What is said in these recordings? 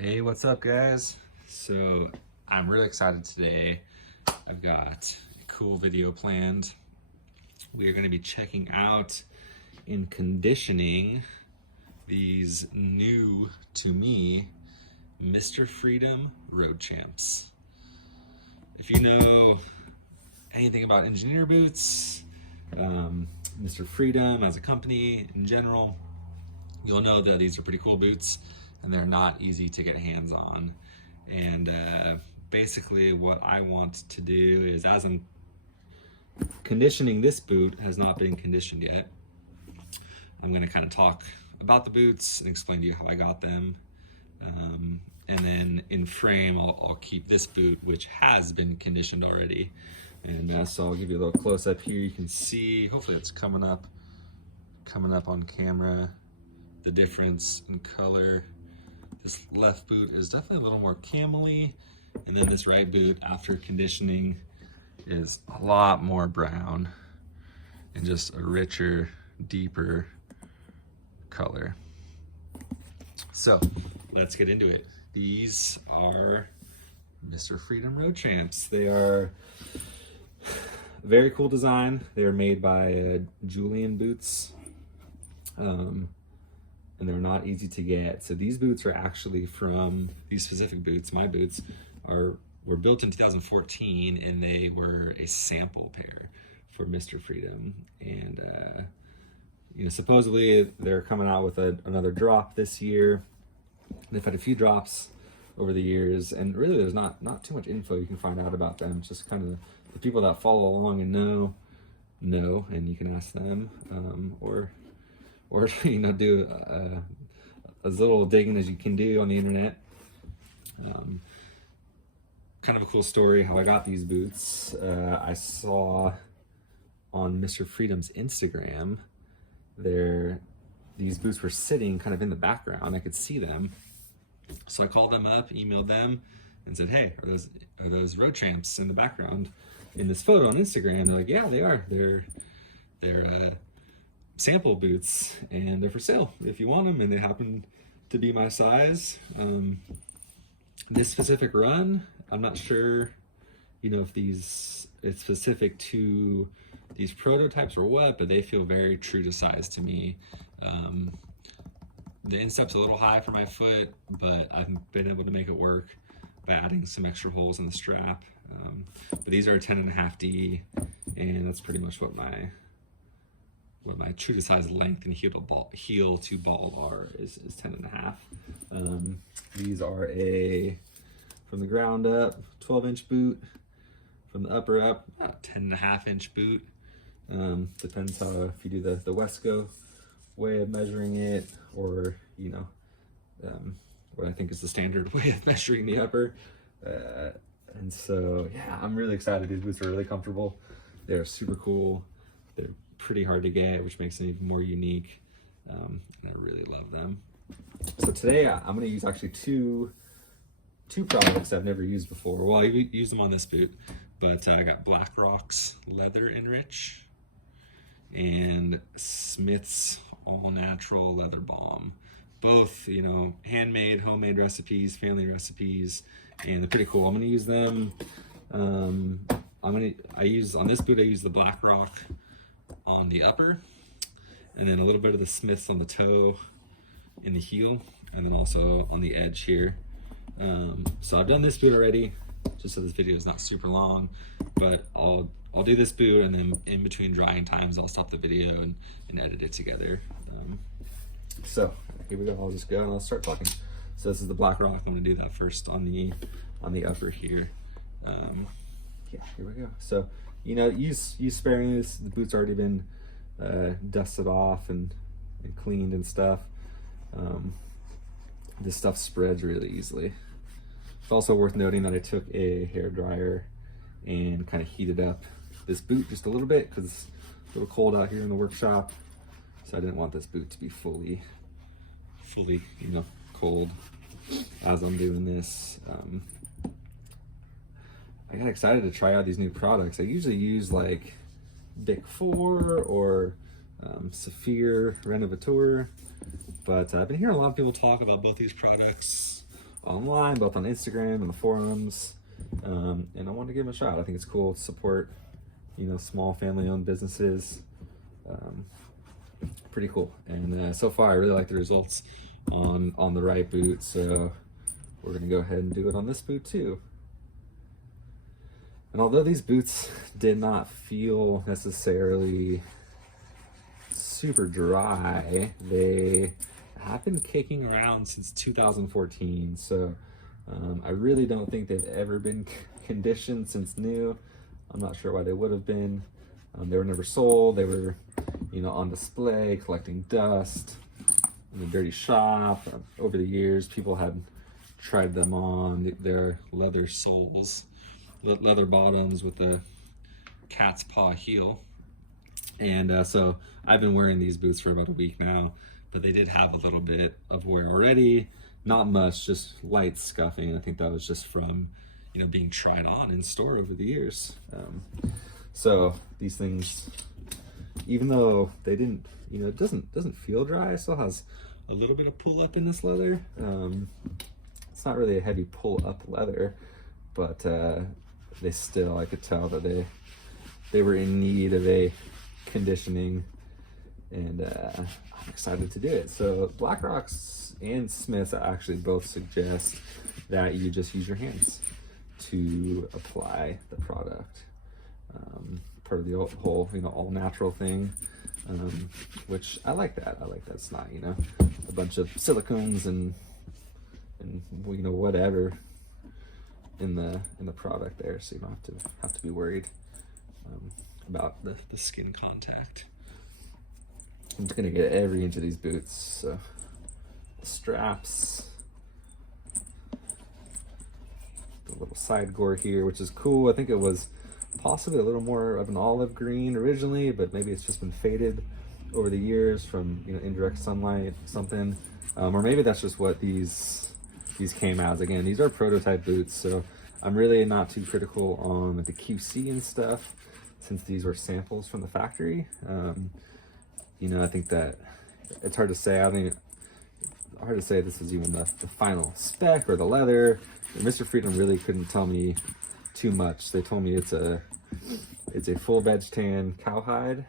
Hey, what's up, guys? So I'm really excited today. I've got a cool video planned. We are going to be checking out and conditioning these new to me Mr. Freedom Road Champs. If you know anything about engineer boots, Mr. Freedom as a company in general, you'll know that these are pretty cool boots and they're not easy to get hands on. And basically what I want to do is, as I'm conditioning this boot, has not been conditioned yet, I'm going to kind of talk about the boots and explain to you how I got them. And then in frame, I'll keep this boot, which has been conditioned already. And so I'll give you a little close up here. You can see, hopefully it's coming up on camera, the difference in color. This left boot is definitely a little more camely, and then this right boot after conditioning is a lot more brown and just a richer, deeper color. So let's get into it. These are Mr. Freedom Road Champs. They are very cool design. They are made by Julian Boots. And they're not easy to get. So these boots are actually from, these specific boots, my boots, were built in 2014, and they were a sample pair for Mr. Freedom. And supposedly they're coming out with another drop this year. They've had a few drops over the years, and really there's not too much info you can find out about them. It's just kind of the people that follow along and know, and you can ask them, or do as little digging as you can do on the internet. Kind of a cool story how I got these boots. I saw on Mr. Freedom's Instagram these boots were sitting kind of in the background. I could see them, so I called them up, emailed them, and said, "Hey, are those Road Champs in the background in this photo on Instagram?" They're like, "Yeah, they are. They're sample boots, and they're for sale if you want them," and they happen to be my size. This specific run, I'm not sure, if it's specific to these prototypes or what, but they feel very true to size to me. The instep's a little high for my foot, but I've been able to make it work by adding some extra holes in the strap. But these are a 10.5D, and that's pretty much what my true to size length and heel to ball are is 10.5. These are from the ground up 12-inch boot, from the upper up about 10.5-inch boot. Depends how, if you do the Wesco way of measuring it, or what I think is the standard way of measuring the upper. And so yeah, I'm really excited. These boots are really comfortable. They're super cool. They're pretty hard to get, which makes them even more unique, and I really love them. So today I'm going to use actually two products I've never used before. Well, I used them on this boot, but I got Black Rock's Leather Enrich and Smith's All Natural Leather Balm. Both, handmade, homemade recipes, family recipes, and they're pretty cool. I'm going to use them. On this boot I use the Black Rock on the upper, and then a little bit of the Smiths on the toe in the heel, and then also on the edge here. So I've done this boot already, just so this video is not super long, but I'll do this boot, and then in between drying times I'll stop the video and edit it together. So here we go. I'll just go and I'll start talking. So this is the Black Rock. I'm going to do that first on the upper here. Yeah, here we go. So use sparingly. The boot's already been dusted off and cleaned and stuff. This stuff spreads really easily. It's also worth noting that I took a hair dryer and kind of heated up this boot just a little bit, because it's a little cold out here in the workshop, so I didn't want this boot to be fully cold as I'm doing this. I got excited to try out these new products. I usually use like Bic 4 or Saphir Renovateur, but I've been hearing a lot of people talk about both these products online, both on Instagram and the forums. And I wanted to give them a shot. I think it's cool to support, small family-owned businesses. Pretty cool. And so far, I really like the results on the right boot. So we're gonna go ahead and do it on this boot too. And although these boots did not feel necessarily super dry, they have been kicking around since 2014. So I really don't think they've ever been conditioned since new. I'm not sure why they would have been. They were never sold. They were, on display, collecting dust in a dirty shop. Over the years, people had tried them on their leather soles, leather bottoms with the cat's paw heel. And so I've been wearing these boots for about a week now, but they did have a little bit of wear already. Not much, just light scuffing. I think that was just from, being tried on in store over the years. So these things, even though they didn't, it doesn't feel dry, it still has a little bit of pull up in this leather. It's not really a heavy pull up leather, but they still, I could tell that they were in need of a conditioning, and I'm excited to do it. So Blackrocks and Smiths actually both suggest that you just use your hands to apply the product. Part of the whole, all natural thing, which I like that. I like that it's not, a bunch of silicones and whatever in the product there, so you don't have to be worried about the skin contact. I'm just gonna get every inch of these boots. So the straps, the little side gore here, which is cool. I think it was possibly a little more of an olive green originally, but maybe it's just been faded over the years from indirect sunlight, something, or maybe that's just what these came as. Again, these are prototype boots, so I'm really not too critical on the QC and stuff, since these were samples from the factory. I think that it's hard to say. Hard to say this is even the final spec or the leather. Mr. Freedom really couldn't tell me too much. They told me it's a full veg tan cowhide.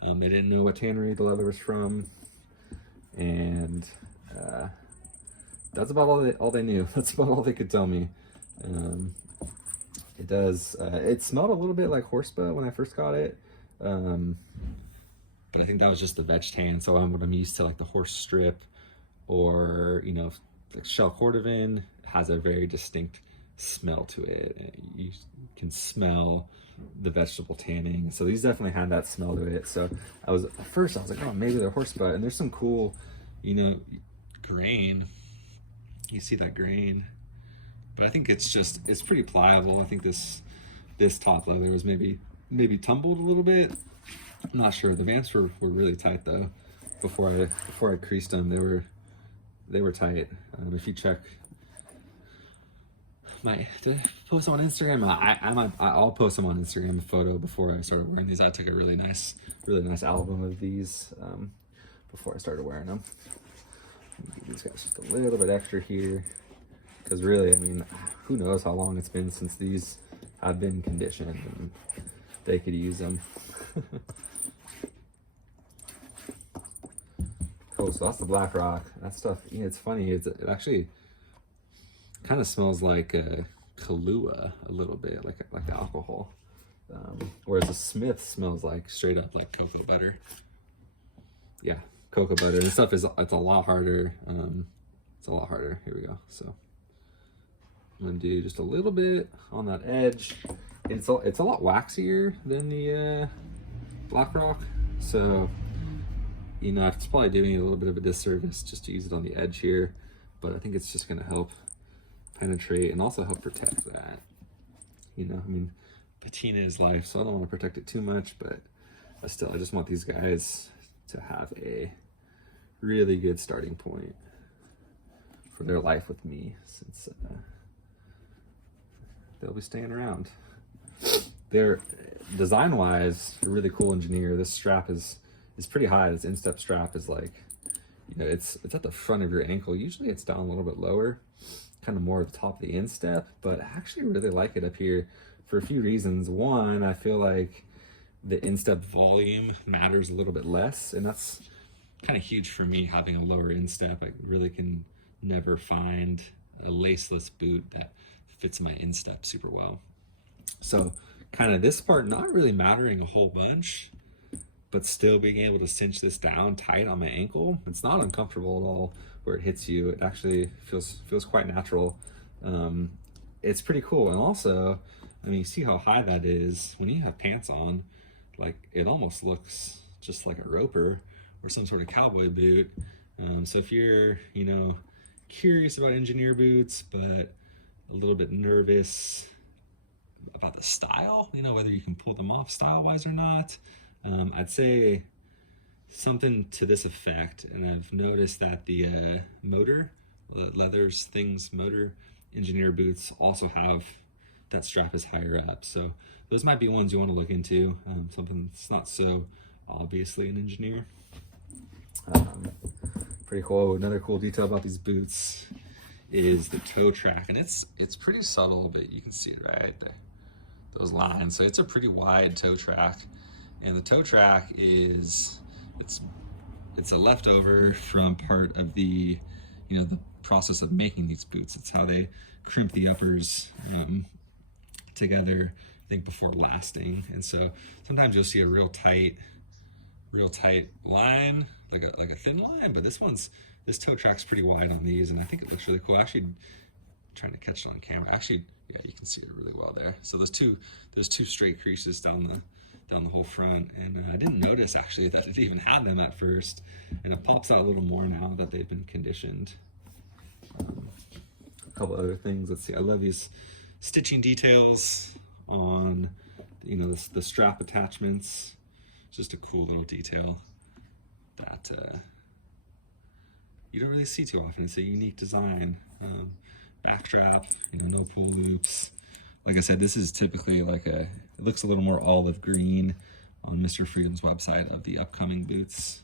They didn't know what tannery the leather was from, and that's about all they knew. That's about all they could tell me. It does. It smelled a little bit like horsebutt when I first got it, but I think that was just the veg tan. So I'm used to like the horse strip, or like shell cordovan has a very distinct smell to it. You can smell the vegetable tanning. So these definitely had that smell to it. So at first I was like, oh, maybe they're horsebutt. And there's some cool, grain. You see that grain, but I think it's pretty pliable. I think this top leather was maybe tumbled a little bit. I'm not sure. The Vamps were really tight though. Before I creased them, they were tight. If you check did I post them on Instagram? I'll post them on Instagram, a photo before I started wearing these. I took a really nice album of these before I started wearing them. Give these guys just a little bit extra here, because really, who knows how long it's been since these have been conditioned, and they could use them. Cool. So that's the Blackrock. That stuff, it's funny. It actually kind of smells like Kahlua a little bit, like alcohol. Whereas the Smith smells like straight up like cocoa butter. Yeah, cocoa butter. And stuff it's a lot harder. It's a lot harder. Here we go. So I'm gonna do just a little bit on that edge. It's a lot waxier than the Blackrock. So it's probably doing it a little bit of a disservice just to use it on the edge here, but I think it's just gonna help penetrate and also help protect that. Patina is life, so I don't want to protect it too much, but I just want these guys to have a really good starting point for their life with me, since they'll be staying around. They're design-wise a really cool engineer. This strap is pretty high. This instep strap is like you know, it's at the front of your ankle. Usually it's down a little bit lower, kind of more at the top of the instep, but I actually really like it up here for a few reasons. One, I feel like the instep volume matters a little bit less, and that's kind of huge for me, having a lower instep. I really can never find a laceless boot that fits my instep super well. So kind of this part not really mattering a whole bunch, but still being able to cinch this down tight on my ankle. It's not uncomfortable at all where it hits you. It actually feels quite natural. It's pretty cool. And also, I mean, you see how high that is. When you have pants on, like, it almost looks just like a roper or some sort of cowboy boot. So if you're, you know, curious about engineer boots, but a little bit nervous about the style, you know, whether you can pull them off style-wise or not, I'd say something to this effect. And I've noticed that the Leathers Things motor engineer boots also have that strap is higher up. So those might be ones you want to look into, something that's not so obviously an engineer. Pretty cool. Another cool detail about these boots is the toe track, and it's pretty subtle, but you can see it right there, those lines. So it's a pretty wide toe track, and the toe track is it's a leftover from part of the, you know, the process of making these boots. It's how they crimp the uppers together, I think, before lasting. And so sometimes you'll see a real tight line, like a thin line, but this toe track's pretty wide on these, and I think it looks really cool. Actually, trying to catch it on camera. Actually, yeah, you can see it really well there. So there's two straight creases down the whole front, and I didn't notice actually that it even had them at first, and it pops out a little more now that they've been conditioned. A couple other things. Let's see. I love these stitching details on, you know, the strap attachments. Just a cool little detail that you don't really see too often. It's a unique design. Back strap, you know, no pull loops. Like I said, this is typically like it looks a little more olive green on Mr. Freedom's website of the upcoming boots.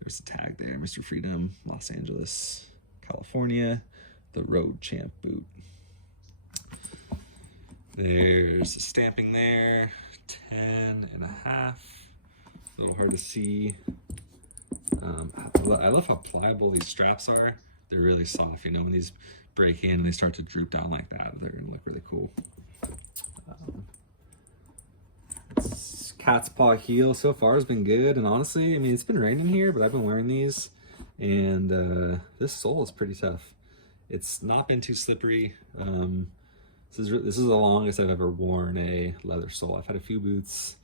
There's a tag there, Mr. Freedom, Los Angeles, California, the Road Champ boot. There's a stamping there, 10.5, a little hard to see. I love how pliable these straps are. They're really soft, you know, when these break in and they start to droop down like that, they're gonna look really cool. Cat's paw heel so far has been good, and honestly, I mean, it's been raining here, but I've been wearing these, and this sole is pretty tough. It's not been too slippery. This is the longest I've ever worn a leather sole. I've had a few boots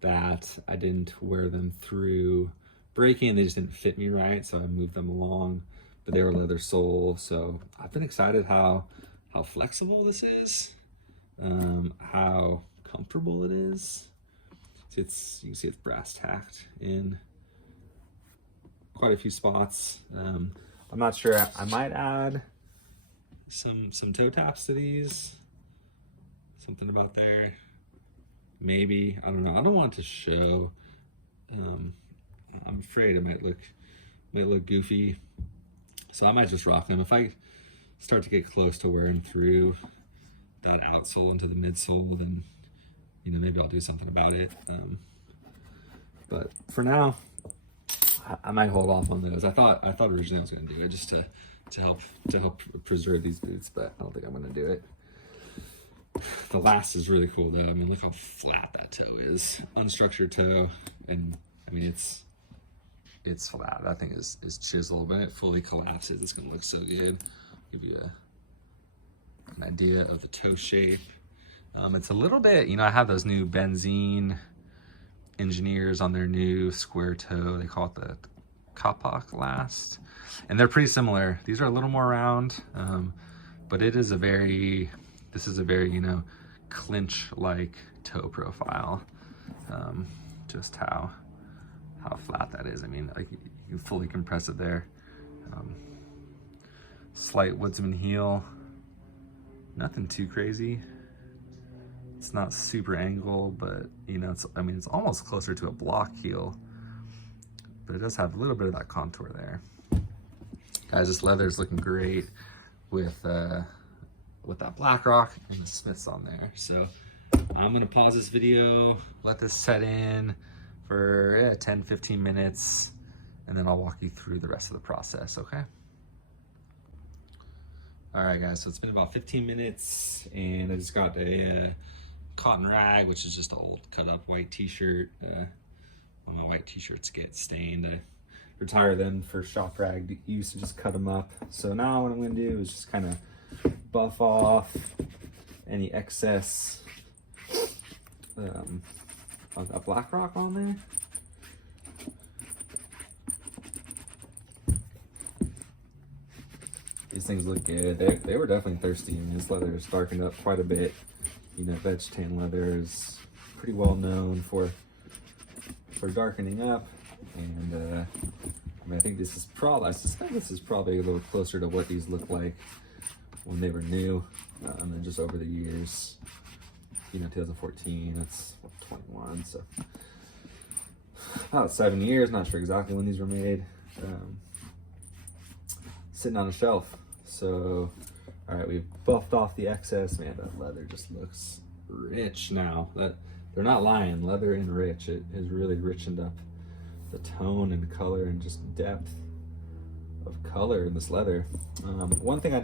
that I didn't wear them through breaking, they just didn't fit me right, so I moved them along, but they were leather sole. So I've been excited how flexible this is, how comfortable it is. You can see it's brass tacked in quite a few spots. I'm not sure, I might add some toe taps to these. Something about there, maybe, I don't know. I don't want it to show. I'm afraid it might look goofy, so I might just rock them. If I start to get close to wearing through that outsole into the midsole, then, you know, maybe I'll do something about it. But for now, I might hold off on those. I thought originally I was going to do it just to help preserve these boots, but I don't think I'm going to do it. The last is really cool though. I mean, look how flat that toe is. Unstructured toe, and I mean, it's flat. That thing is chiseled. When it fully collapses, it's gonna look so good. Give you an idea of the toe shape. It's a little bit, you know, I have those new Benzene engineers on their new square toe. They call it the Kapak Last, and they're pretty similar. These are a little more round, but this is a very, you know, clinch-like toe profile. Just how flat that is. I mean, like, you can fully compress it there. Slight woodsman heel, nothing too crazy. It's not super angled, but, you know, it's almost closer to a block heel. but it does have a little bit of that contour there. Guys, this leather is looking great with that black rock and the Smiths on there. So I'm gonna pause this video, let this set in for 10-15 minutes, and then I'll walk you through the rest of the process, okay? All right, guys, so it's been about 15 minutes, and I just got a cotton rag, which is just an old cut up white t-shirt. When my white t-shirts get stained, I retire them for shop rag use and just cut them up. So now what I'm gonna do is just kind of buff off any excess a black rock on there. These things look good. They were definitely thirsty, and this leather is darkened up quite a bit. You know, veg tan leather is pretty well known for darkening up, and I mean, I think this is probably, I suspect this is probably a little closer to what these looked like when they were new, and then just over the years. You know, 2014, that's 21, so about 7 years. Not sure exactly when these were made. Sitting on a shelf. So, all right, we've buffed off the excess. Man, that leather just looks rich now. That they're not lying. Leather and rich. It has really richened up the tone and color and just depth of color in this leather. One thing I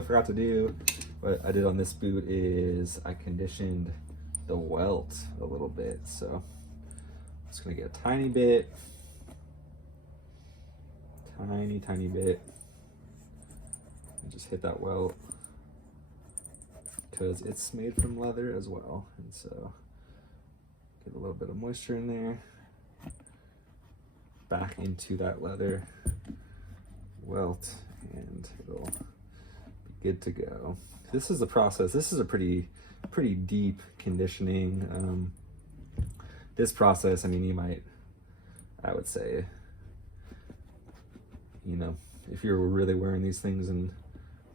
forgot to do, what I did on this boot is I conditioned the welt a little bit. So I'm just gonna get a tiny bit, tiny bit, and just hit that welt because it's made from leather as well. And so get a little bit of moisture in there, back into that leather welt, and it'll be good to go. This is the process. This is a pretty deep conditioning. This process, I mean, I would say, you know, if you're really wearing these things in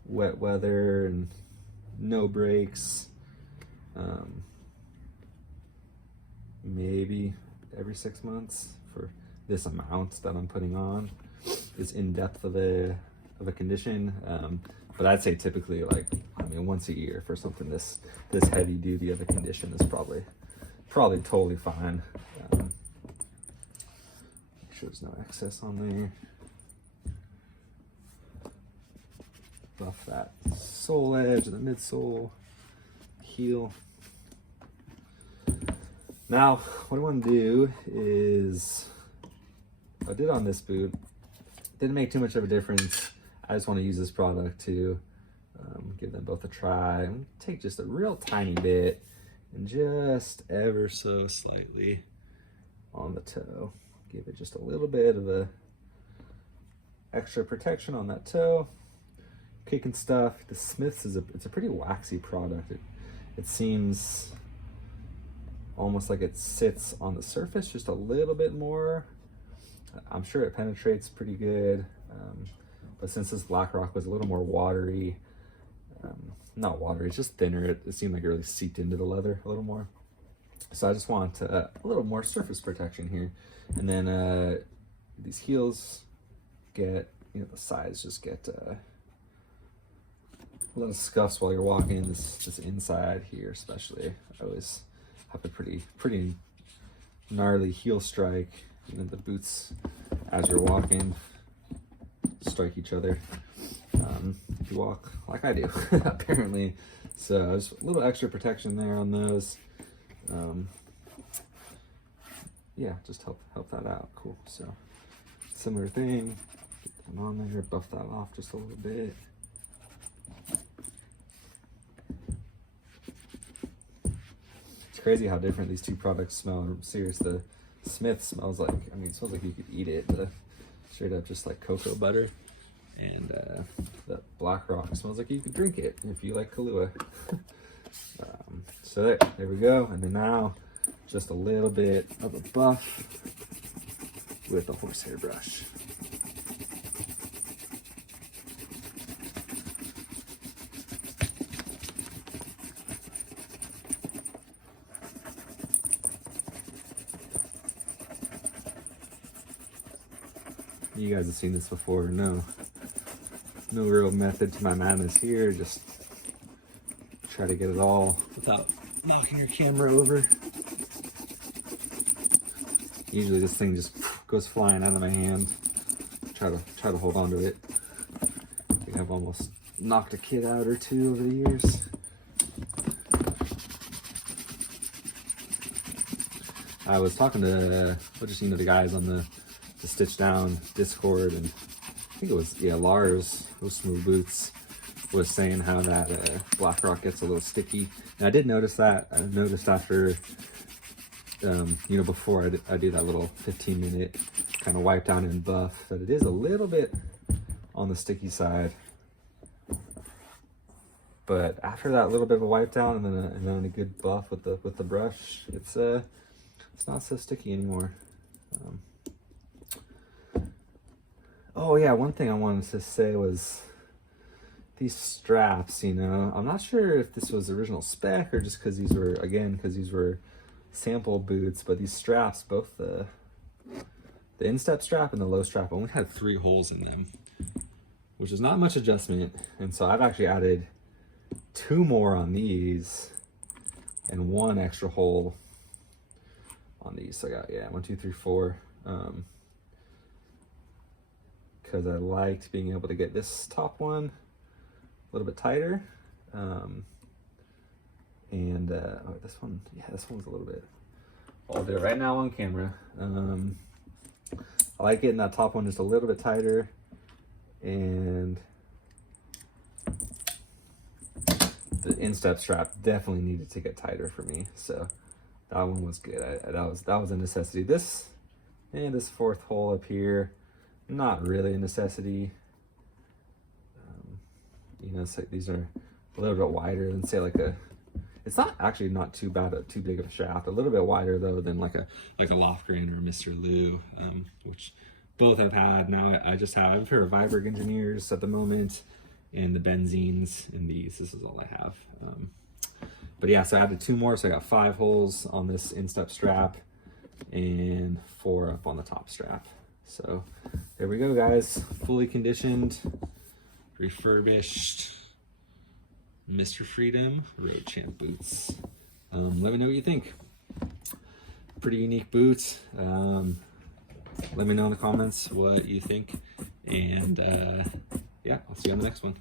wet weather and no breaks, maybe every 6 months for this amount that I'm putting on, this in depth of a condition. But I'd say typically, like, I mean, once a year for something this heavy duty of a condition is probably totally fine. Make sure there's no excess on there. Buff that sole edge of the midsole, heel. Now, what I want to do is, I did on this boot, didn't make too much of a difference. I just want to use this product to give them both a try. I'm gonna take just a real tiny bit and just ever so slightly on the toe. Give it just a little bit of a extra protection on that toe. Kicking stuff. The Smiths it's a pretty waxy product. It seems almost like it sits on the surface just a little bit more. I'm sure it penetrates pretty good, but since this black rock was a little more watery, not watery, it's just thinner, it seemed like it really seeped into the leather a little more. So I just want a little more surface protection here. And then these heels get, you know, the sides just get a little scuffs while you're walking. This inside here especially, I always have a pretty gnarly heel strike. You know, the boots, as you're walking, strike each other if you walk like I do, apparently. So there's a little extra protection there on those. Yeah, just help that out. Cool. So similar thing, get them on there, buff that off just a little bit. It's crazy how different these two products smell. I'm serious, the Smith smells like, I mean, it smells like you could eat it. Straight up just like cocoa butter. And the Black Rock smells like you could drink it if you like Kahlua. So there we go. And then now just a little bit of a buff with a horsehair brush. You guys have seen this before. No real method to my madness here. Just try to get it all without knocking your camera over. Usually this thing just goes flying out of my hand. Try to hold on to it. I think I've almost knocked a kid out or two over the years. I was talking to the guys on the Stitch Down Discord, and I think it was Lars, those Smooth Boots, was saying how that Black Rock gets a little sticky. And I did notice that. I noticed after, before I do that little 15-minute kind of wipe down and buff, that it is a little bit on the sticky side. But after that little bit of a wipe down and then a good buff with the brush, it's not so sticky anymore. Oh yeah, one thing I wanted to say was these straps, I'm not sure if this was original spec or just because these were sample boots, but these straps, both the instep strap and the low strap, only had 3 holes in them, which is not much adjustment. And so I've actually added 2 more on these and 1 extra hole on these. So I got 1, 2, 3, 4. Because I liked being able to get this top one a little bit tighter. This one's a little bit. I'll do it right now on camera. I like getting that top one just a little bit tighter, and the instep strap definitely needed to get tighter for me. So that one was good. That was a necessity. This 4th hole up here, not really a necessity. So these are a little bit wider than say it's not too big of a shaft. A little bit wider though than like a Lofgren or a Mr. Lou, which both I've had. Now I just have a pair of Viberg Engineers at the moment, and the Benzines in these. This is all I have. But yeah, so I added 2 more, so I got 5 holes on this instep strap and 4 up on the top strap. So there we go, guys. Fully conditioned, refurbished Mr. Freedom Road Champ boots. Let me know what you think. Pretty unique boots. Let me know in the comments what you think. And yeah, I'll see you on the next one.